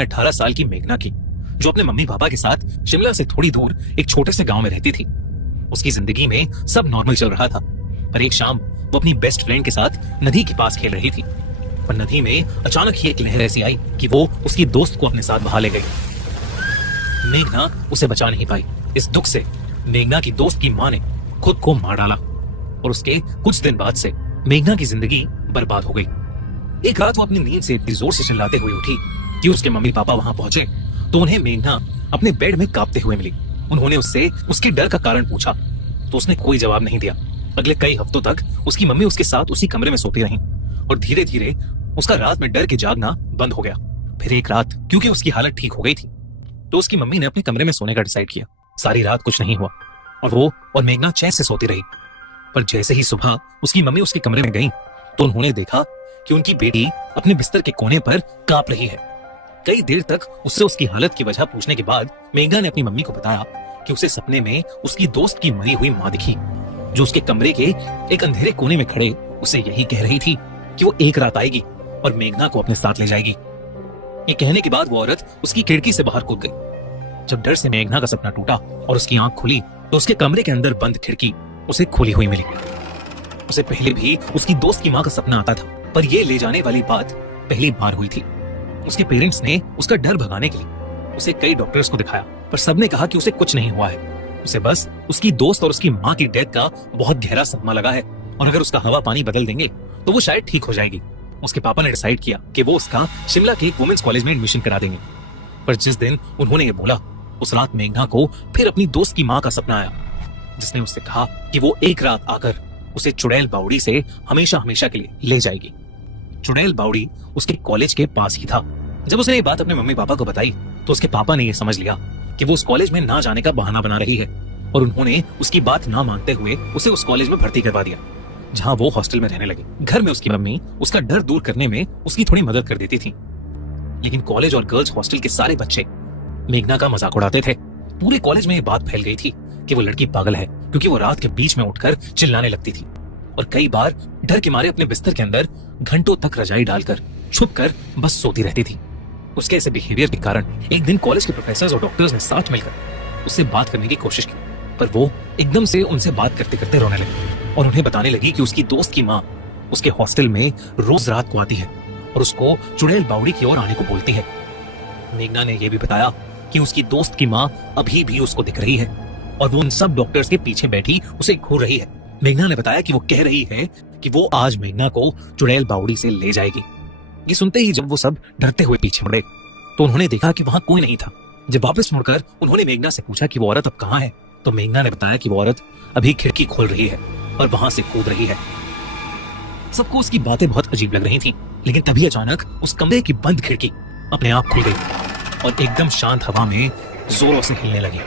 18 साल की मेघना की, जो अपने मम्मी पापा के साथ शिमला से थोड़ी दूर एक छोटे से गांव में रहती थी। उसकी जिंदगी में सब नॉर्मल चल रहा था, पर एक शाम वो अपनी बेस्ट फ्रेंड के साथ नदी के पास खेल रही थी। पर नदी में अचानक ही एक लहर ऐसी आई कि वो उसकी दोस्त को अपने साथ बहा ले गई। मेघना उसे बचा नहीं पाई। इस दुख से मेघना की दोस्त की मां ने खुद को मार डाला और उसके कुछ दिन बाद से मेघना की जिंदगी बर्बाद हो गई। एक रात वो अपनी नींद से इतनी जोर से चिल्लाते हुए उठी कि उसके मम्मी पापा वहां पहुंचे तो उन्हें मेघना अपने बेड में कांपते हुए मिली। उन्होंने उससे उसके डर का कारण पूछा तो उसने कोई जवाब नहीं दिया। अगले कई हफ्तों तक उसकी मम्मी उसके साथ उसी कमरे में सोती रही और धीरे धीरे उसका रात में डर के जागना बंद हो गया। फिर एक रात क्योंकि उसकी हालत ठीक हो गई थी तो उसकी मम्मी ने अपने कमरे में सोने का डिसाइड किया। सारी रात कुछ नहीं हुआ और वो और मेघना चैन से सोती रही। पर जैसे ही सुबह उसकी मम्मी उसके कमरे में गई तो उन्होंने देखा कि उनकी बेटी अपने बिस्तर के कोने पर कांप रही है। कई देर तक उससे उसकी हालत की वजह पूछने के बाद मेघना ने अपनी मम्मी को बताया कि उसे सपने में उसकी दोस्त की मरी हुई मां दिखी, जो उसके कमरे के एक अंधेरे कोने में खड़े उसे यही कह रही थी कि वो एक रात आएगी और मेघना को अपने साथ ले जाएगी। ये कहने के बाद वो औरत उसकी खिड़की से बाहर कूद गई। जब डर से मेघना का सपना टूटा और उसकी आंख खुली तो उसके कमरे के अंदर बंद खिड़की उसे खुली हुई मिली। उसे पहले भी उसकी दोस्त की मां का सपना आता था, पर यह ले जाने वाली बात पहली बार हुई थी। उसके पेरेंट्स ने उसका डर भगाने के लिए उसे कई डॉक्टर्स को दिखाया, पर सबने कहा कि उसे कुछ नहीं हुआ है। उसे बस उसकी दोस्त और उसकी मां की डेथ का बहुत गहरा सदमा लगा है और अगर उसका हवा पानी बदल देंगे तो वो शायद ठीक हो जाएगी। उसके पापा ने डिसाइड किया कि वो उसका शिमला के एक वुमेन्स कॉलेज में एडमिशन करा देंगे। पर जिस दिन उन्होंने ये बोला उस रात मेघना को फिर अपनी दोस्त की मां का सपना आया, जिसने उससे कहा कि वो एक रात आकर उसे चुड़ैल बावड़ी से हमेशा हमेशा के लिए ले जाएगी। चुड़ैल बावड़ी उसके कॉलेज के पास ही था। जब उसने ये बात अपने मम्मी पापा को बताई तो उसके पापा ने ये समझ लिया कि वो उस कॉलेज में ना जाने का बहाना बना रही है और उन्होंने उसकी बात ना मानते हुए उसे उस कॉलेज में भर्ती करवा दिया, जहां वो हॉस्टल में रहने लगी। घर में उसकी मम्मी उसका डर दूर करने में उसकी थोड़ी मदद कर देती थी, लेकिन कॉलेज और गर्ल्स हॉस्टल के सारे बच्चे मेघना का मजाक उड़ाते थे। पूरे कॉलेज में ये बात फैल गई थी कि वो लड़की पागल है, क्योंकि वो रात के बीच में उठकर चिल्लाने लगती थी और कई बार डर के मारे अपने बिस्तर के अंदर घंटों तक रजाई डालकर छुपकर बस सोती रहती थी। उसके ऐसे बिहेवियर के कारण एक दिन कॉलेज के प्रोफेसर्स और डॉक्टर्स ने साथ मिलकर उससे बात करने की कोशिश की, पर वो एकदम से उनसे बात करते करते रोने लगी और उन्हें बताने लगी कि उसकी दोस्त की माँ उसके हॉस्टल में रोज रात को आती है और उसको चुड़ैल बावड़ी की ओर आने को बोलती है। मेघना ने यह भी बताया कि उसकी दोस्त की माँ अभी भी उसको दिख रही है और वो उन सब डॉक्टर्स के पीछे बैठी उसे घूर रही है। मेघना ने बताया कि वो कह रही है कि वो आज मेघना को चुड़ैल बावड़ी से ले जाएगी। ये सुनते ही जब वो सब डरते हुए पीछे मुड़े तो उन्होंने देखा कि वहां कोई नहीं था। जब वापस मुड़कर उन्होंने मेघना से पूछा कि वो औरत अब कहाँ है, तो मेघना ने बताया कि वो औरत अभी खिड़की खोल रही है और वहां से कूद रही है। सबको उसकी बातें बहुत अजीब लग रही थी, लेकिन तभी अचानक उस कमरे की बंद खिड़की अपने आप खुल गई और एकदम शांत हवा में जोरों से हिलने लगी।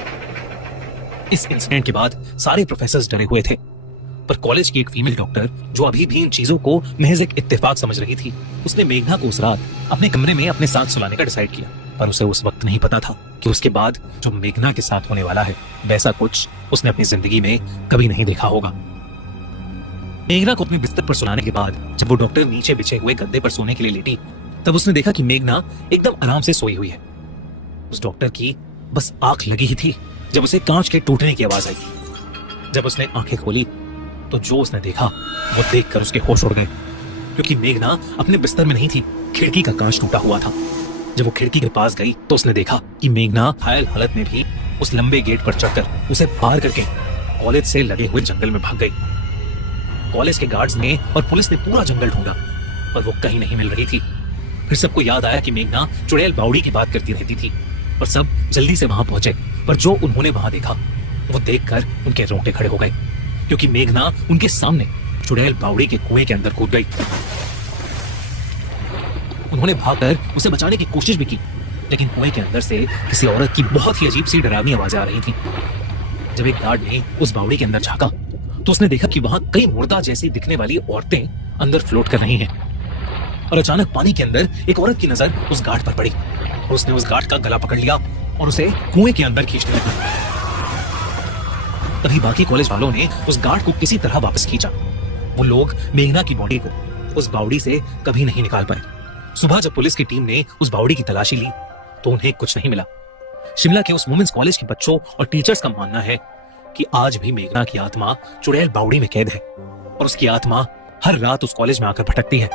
इस इंसिडेंट के बाद सारे प्रोफेसर्स डरे हुए थे, पर कॉलेज की एक फीमेल डॉक्टर जो अभी भी इन चीजों को महज एक इत्तेफाक समझ रही थी, उसने मेघना को उस रात अपने कमरे में अपने साथ सुलाने का डिसाइड किया। पर उसे उस वक्त नहीं पता था कि उसके बाद जो मेघना के साथ होने वाला है वैसा कुछ उसने अपनी जिंदगी में कभी नहीं देखा होगा। मेघना को अपने बिस्तर पर सुलाने के बाद जब वो डॉक्टर नीचे बिछे हुए गद्दे पर सोने के लिए लेटी, तब उसने देखा कि मेघना एकदम आराम से सोई हुई है। उस डॉक्टर की बस आंख लगी ही थी जब उसे कांच के टूटने की आवाज आई। जब उसने आंखें खोली तो जो उसने देखा वो देखकर उसके होश उड़ गए, क्योंकि मेघना अपने बिस्तर में नहीं थी, खिड़की का कांच टूटा हुआ था। जब वो खिड़की के पास गई तो उसने देखा कि मेघना घायल हालत में भी उस लंबे गेट पर चढ़कर उसे पार करके कॉलेज से लगे हुए जंगल में भाग गई। कॉलेज के गार्ड्स ने और पुलिस ने पूरा जंगल ढूंढा पर वो कहीं नहीं मिल रही थी। फिर सबको याद आया कि मेघना चुड़ैल बावड़ी की बात करती रहती थी और सब जल्दी से वहां पहुंचे, पर जो उन्होंने वहां देखा वो देखकर उनके रोंगटे खड़े हो गए, क्योंकि मेघना उनके सामने चुड़ैल बावड़ी के कुएं के अंदर कूद गई। उन्होंने भागकर उसे बचाने की कोशिश भी की, लेकिन कुएं के अंदर से किसी औरत की बहुत ही अजीब सी डरावनी आवाजें आ रही थी। जब एक गार्ड ने उस बावड़ी के अंदर झांका तो उसने देखा कि वहां कई मुर्दा जैसी दिखने वाली औरतें अंदर फ्लोट कर रही हैं और अचानक पानी के अंदर एक औरत की नजर उस गार्ड पर पड़ी और उसने उस गार्ड का गला पकड़ लिया और उसे कुएं के अंदर खींचने लगी। तभी बाकी कॉलेज वालों ने उस गार्ड को किसी तरह वापस खींचा। वो लोग मेघना की बॉडी को उस बावड़ी से कभी नहीं निकाल पाए। सुबह जब पुलिस की टीम ने उस बावड़ी की तलाशी ली तो उन्हें कुछ नहीं मिला। शिमला के उस वुमेन्स कॉलेज के बच्चों और टीचर्स का मानना है कि आज भी मेघना की आत्मा चुड़ैल बावड़ी में कैद है और उसकी आत्मा हर रात उस कॉलेज में आकर भटकती है।